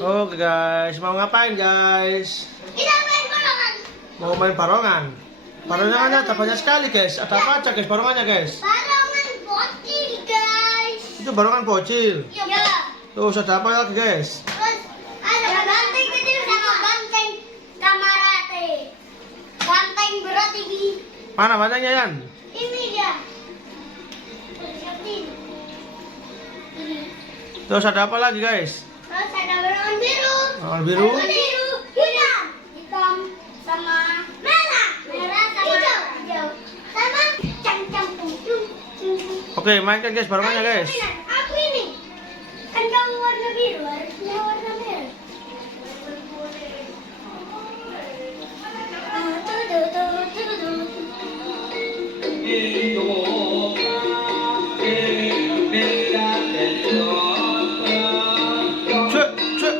Oke guys, mau ngapain guys? Kita main barongan. Mau main barongan. Barongannya ada banyak sekali guys. Ada apa aja guys barongannya guys? Barongan bocil guys. Itu barongan bocil. Iya. Terus ada apa lagi guys? Terus ada banteng kecil sama banteng kamarate. Banteng berat ini. Mana bantengnya Yan? Ini dia. Terus ada apa lagi guys? Terus ada barongan biru. Barongan biru. Biru, hitam, hitam sama merah, merah sama hijau, sama cang-cang punggung. Oke, mainkan guys barongannya guys. Aku ini kan kamu warna biru, harusnya warna merah. Cek, cek.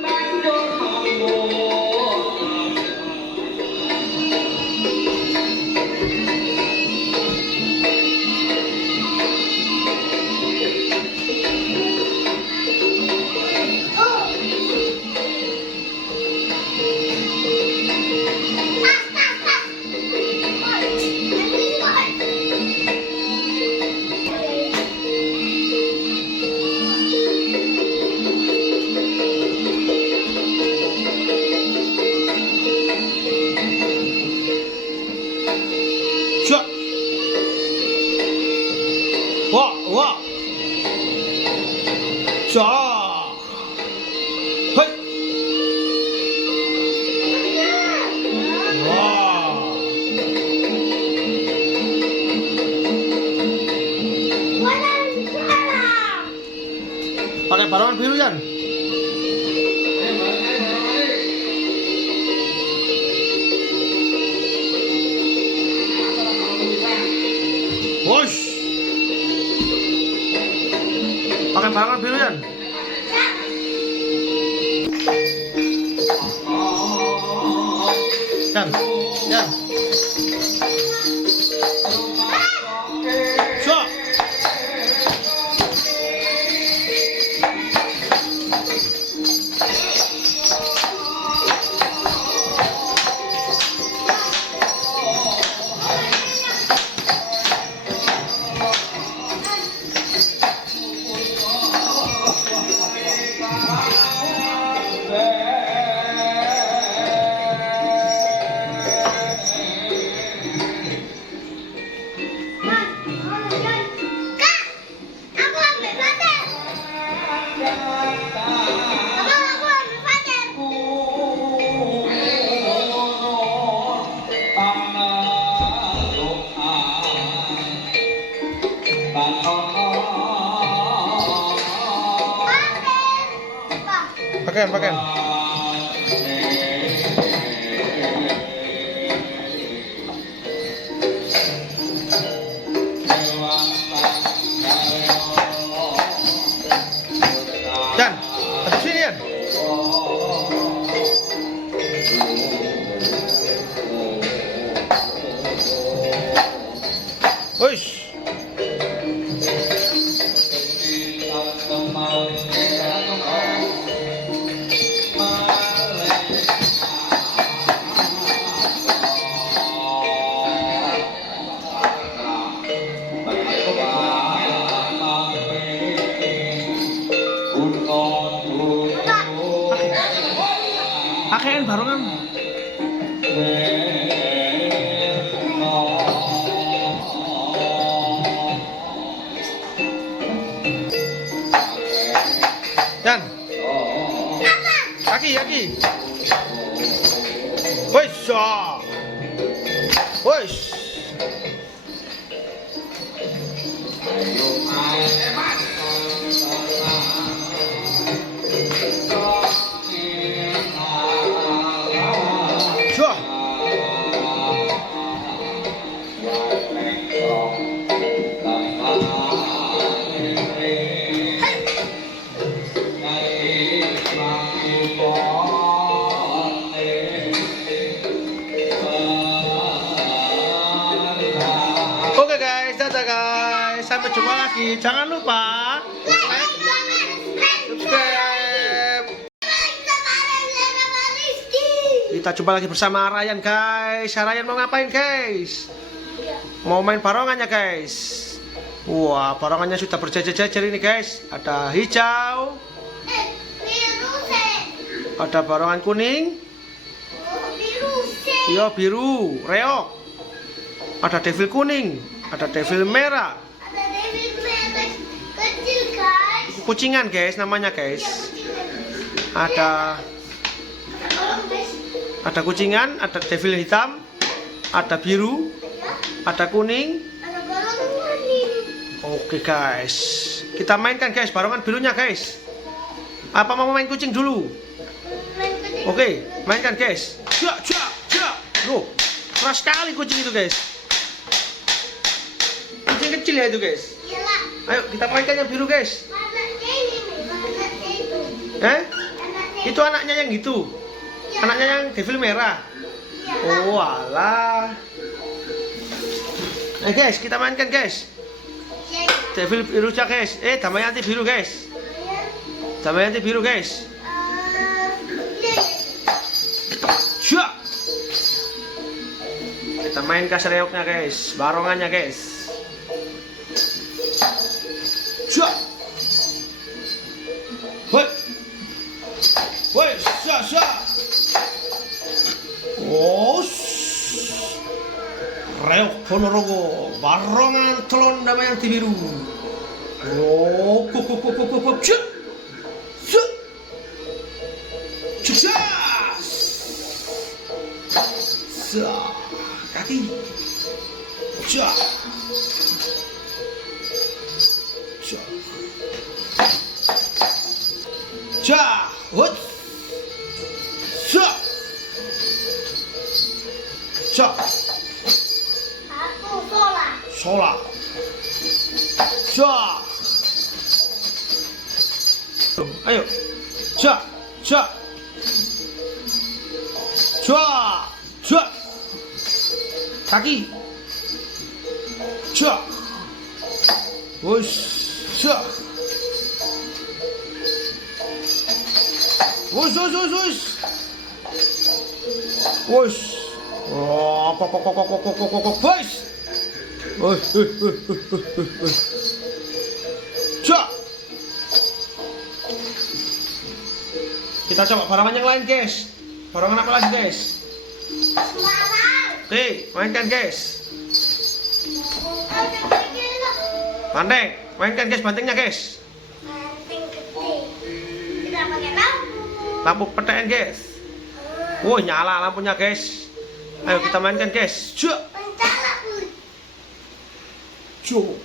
Cek. Wah, wah. Cak. Hei. Wah. Pakai barongan biru Yan. Wush. Pakai barongan biru Yan. Yan, Yan. Cak. Pakaian. Yan, ada sini Yan. Wush. Pakaian barongan. Yan. Kaki. Wush. Wush. Cua. Oke guys, dadah guys. Sampai jumpa lagi. Jangan lupa like, subscribe. kita coba lagi bersama Ryan guys. Ryan mau ngapain guys? Mau main barongannya guys. Wah, barongannya sudah berjejer-jejer ini guys. Ada hijau, Biru sih. ada barongan kuning, Biru sih. iya biru, reok. Ada devil kuning, ada devil merah. Ada David merah kecil guys. Kucingan guys namanya guys. Iya, kecil. Ada Tolong guys. ada kucingan, ada devil hitam, ada biru, Ya, ada kuning. ada balon kuning. Oke guys, kita mainkan guys barongan birunya guys. Apa mau main kucing dulu? Main kucing. Oke, mainkan guys. Ja. Loh, keras sekali kucing itu guys. Kucing kecil ya itu guys. Iyalah. Ayo kita mainkan yang biru guys. Anaknya ini nih, anaknya itu. Anaknya Itu anaknya yang gitu. Iya. Anaknya yang devil merah. Iyalah. Oh alah. Guys, kita mainkan guys. Iya, Devil biru guys. Damayanti biru guys. iya. Damayanti biru guys. Iya. Ja. Kita main reoknya guys, barongannya guys. Ja. Woi, sya. Oh. Reok Ponorogo, barongan telon Damayanti biru. Oh, kok. Kaki. Hut. Aku sholat. Sholat. Ayo. Kaki. Wush. Wush. Oh, kok. Wush. Kita coba barongan yang lain guys. Barongan apa lagi guys? Semarang. Oke, mainkan guys. Ada kecil loh. Banteng, mainkan guys bantengnya guys. Banteng gede. Kita pakai lampu. Lampu petain guys. Wah, nyala lampunya guys. Ayo kita mainkan guys. Pencala pun.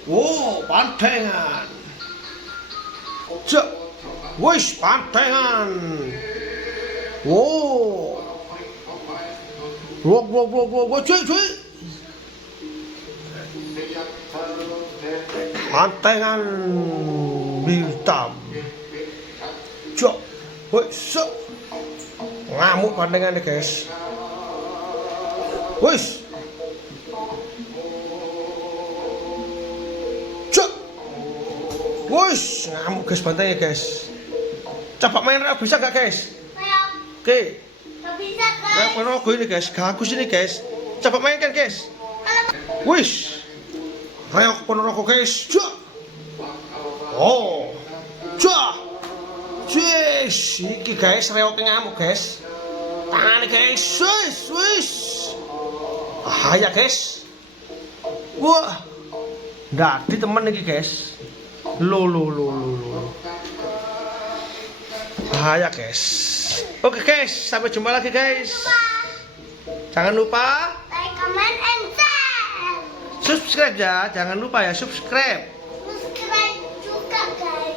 Wow, bantengan. Wush, bantengan. Wow. Cuy. Bantengan hitam. Wush. Ngamuk bantengannya guys. Wush. Wush, ngamuk guys bantengnya guys. Coba main reok bisa gak guys? Ayo. Oke. Gak bisa Reok guys. Ponorogo ini guys, bagus ini guys. Coba mainkan guys. Wish. Reok Ponorogo guys. Oh. Yes, iki guys reoknya ngamuk guys. Tangane guys. Wish. Bahaya guys. Wah. Ndadi temen iki guys. Lo. Bahaya guys. Oke guys, sampai jumpa lagi guys. Jangan lupa Like, comment, and share. subscribe ya, jangan lupa ya subscribe.